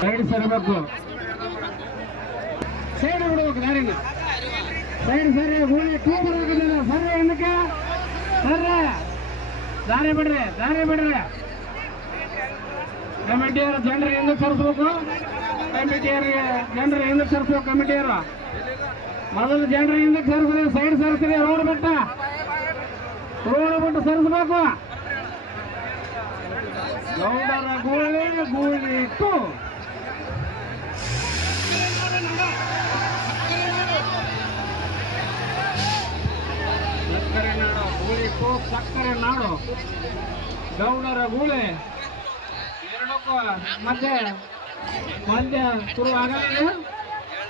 Side ಸರಿಬೇಕು side ಬಿಡ್ಬೇಕು ದಾರಿನ side ಸರಿ ಹೂಳಿ two ಬರೋದಿಲ್ಲ ಸರಿ ಏನಕ್ಕೆ ಸರ್ರಿ ದಾರಿ ಬಿಡ್ರಿ ದಾರಿ ಬಿಡ್ರಿ ಕಮಿಟಿಯವರು ಜನರು ಹಿಂದಕ್ಕೆ ಸರಿಸ್ಬೇಕು ಕಮಿಟಿಯವ್ರಿಗೆ ಜನರು ಹಿಂದಕ್ಕೆ ಸರಿಸ್ಬೇಕು ಕಮಿಟಿಯವರು ಮೊದಲು ಜನರು ಹಿಂದಕ್ಕೆ ಸರಿಸ್ರಿ ಸೈಡ್ ಸರಿಸ್ರಿ ರೋಡ್ ಬಿಟ್ಟ. ರೋಡ್ ಬಿಟ್ಟು ಸರಿಸ್ಬೇಕು. ಗೌಡರ ಗೂಳಿ ಗೂಳಿ ಇಟ್ಟು. ಸಕ್ಕರೆ ನಾಡು, ಗೂಳಿ ಇಟ್ಟು ಸಕ್ಕರೆ ನಾಡು. ಗೌಡರ ಗೂಳಿ. ಎರಡಕ್ಕೂ ಮಧ್ಯೆ, ಮಧ್ಯ ಶುರು ಆಗಲಿಲ್ಲ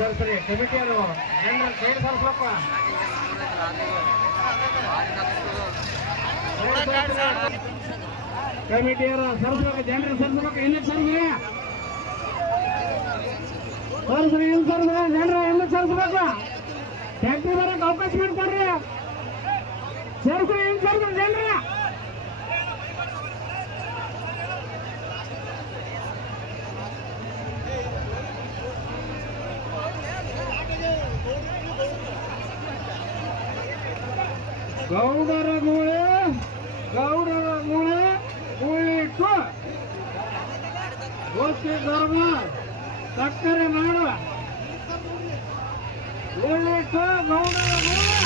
ಸರಿಸ್ರಿ ಕಮಿಟಿಯರು ಜನರು ಸೈಡ್ ಸರಿಸ್ಬೇಕು ಕಮಿಟಿಯರು ಸರಿಸ್ಬೇಕು ಜನರಿಗೆ ಸರಿಸ್ಬೇಕು ಹಿಂದಕ್ಕೆ ಸರ್ಸ್ರಿ. ಸರ್ಸ್ರಿ ಎಲ್ಲಿ ಸರ್ಸ್ರಿ, ಜನರ ಹಿಂದಕ್ಕೆ ಸರ್ಸ್ಬೇಕು. ಟ್ಯಾಕ್ಟ್ರಿ ಬರಕ್ಕೆ ಅವಕಾಶ ಮಾಡ್ಕೊಡ್ರಿ ಸರ್ಸ್ರಿ ಎಲ್ಲಿ ಸರ್ಸ್ರಿ, ಜನರು. ಗೌಡರ ಮೂಳೆ ಗೌಡರ ಮೂಳೆ ಉಳಿಟ್ಟು ಗೋಷ್ಠಿ ಧರ್ಮ ಸಕ್ಕರೆ ಮಾಡು. ಉಳಿಟ್ಟು ಗೌಡರ ಮೂಳೆ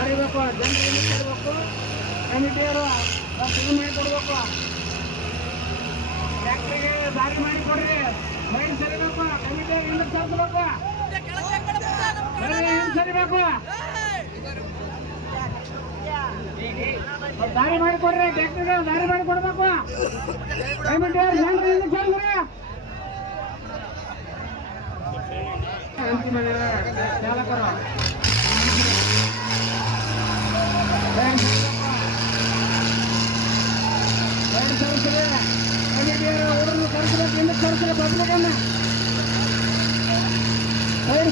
ಅರಿಬೇಕು, ಜನರಿಗೆ ಕೊಡಬೇಕು ಕಮಿಟಿಯರು ಇದು ಮಾಡಿ ಕೊಡ್ಬೇಕು. ದಾರಿ ಮಾಡಿ ಕೊಡ್ರಿ ಸೈಡ್ ಸರಿಬೇಕು ಕಮಿಟಿಯವ್ರು ಹಿಂದಕ್ಕೆ ಸರಿಸ್ಬೇಕು ಸರಿ, ಹಿಂದ್ ಸರಿಬೇಕು ಸ್ವಲ್ಪ ದಾರಿ ಮಾಡಿ ಕೊಡ್ರಿ ಟ್ಯಾಕ್ಟ್ರಿಗೆ ದಾರಿ ಮಾಡಿ ಕೊಡ್ಬೇಕು ಕಮಿಟಿಯವ್ರು ಜನರು ಹಿಂದಕ್ಕೆ ಸರಿಸ್ರಿ ಅಂತಿಮ ಚಾಲಕರು Thank you. ಎರಡು ಸರಿಸಿದೆ ಕಮಿಟಿಯರ ಹುಡುಗರು ಕರೆಸಬೇಕು ಹಿಂದಕ್ಕೆ ಸರಿಸಿದೆ ಪಬ್ಲಿಕನ್ನ ಸೈಡ್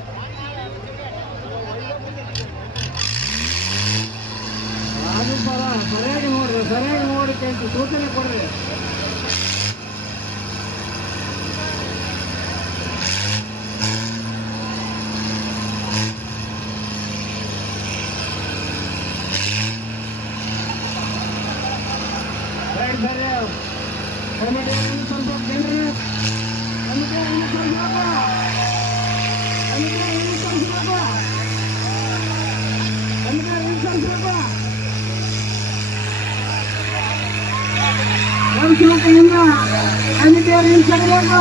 ಪರ ಸರಿಯಾಗಿ ನೋಡ್ರಿ ಸರಿಯಾಗಿ ನೋಡಿಕೆ ಅಂತ ಸೂಚನೆ ಕೊಡ್ರಿ ಸರಿ ಸರಿ ಕಮಿಟಿ ಸ್ವಲ್ಪ ಜನರು ಕಮಿಟಿ ಸ್ವಲ್ಪ చూపిందా అనుకరించలేక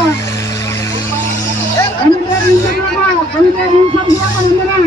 అనుకరించలేక అనుకరించలేక ఉందిరా